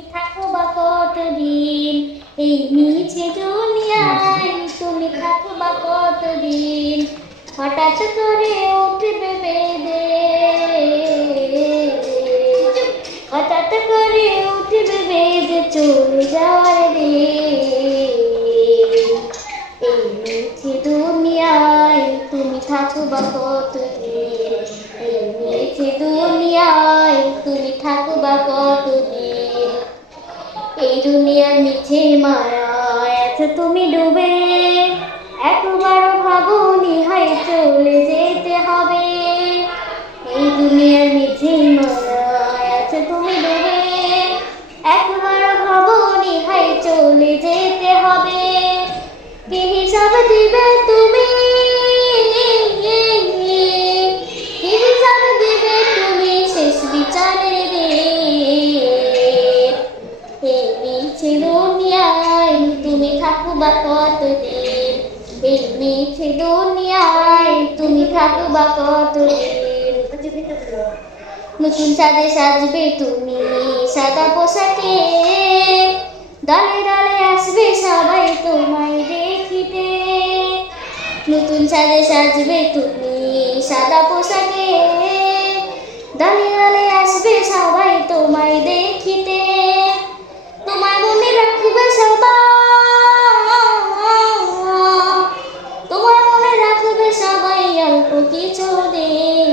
তুমি থাকো বা কতদিন এই মিছে দুনিয়ায়, তুমি থাকো বা কতদিন। হঠাৎ করে উঠবে বেদে, হঠাৎ করে উঠবে বেদে চলে যাওয়ার দিন। এই মিছে দুনিয়ায় তুমি থাকো বা কতদিন, এই মিছে দুনিয়ায় তুমি থাকো বা কতদিন। এই দুনিয়ার মিছে মায়ায় আছো তুমি ডুবে, একবারও ভাবোনি হাই চলে যেতে হবে। এই দুনিয়ার মিছে মায়ায় আছো তুমি ডুবে, একবারও ভাবোনি হাই চলে যেতে হবে। কি হিসাব দিবে তুমি, কি হিসাব দিবে তুমি শেষ বিচারের দিন। এই মিছে দুনিয়ায় তুমি থাকো বা কতদিন, এই মিছে দুনিয়ায় তুমি থাকো বা কতদিন। নতুন সাজে সাজবে তুমি সাদা পোশাকে, দলে দলে আসবে সবাই তোমায় দেখিতে। নতুন সাজে সাজবে তুমি সাদা পোশাকে, দলে দলে আসবে সবাই তোমায় দেখিতে। তোমার মনে রাখবে সবাই, তোমার মনে রাখবে সবাই অল্প কিছু দিন।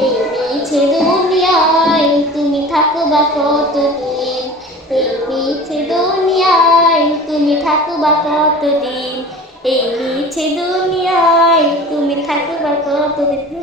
এই মিছে দুনিয়ায় তুমি থাকো বা কতদিন, এই মিছে দুনিয়ায় তুমি থাকো বা কতদিন, এই মিছে দুনিয়ায় তুমি থাকো বা কতদিন।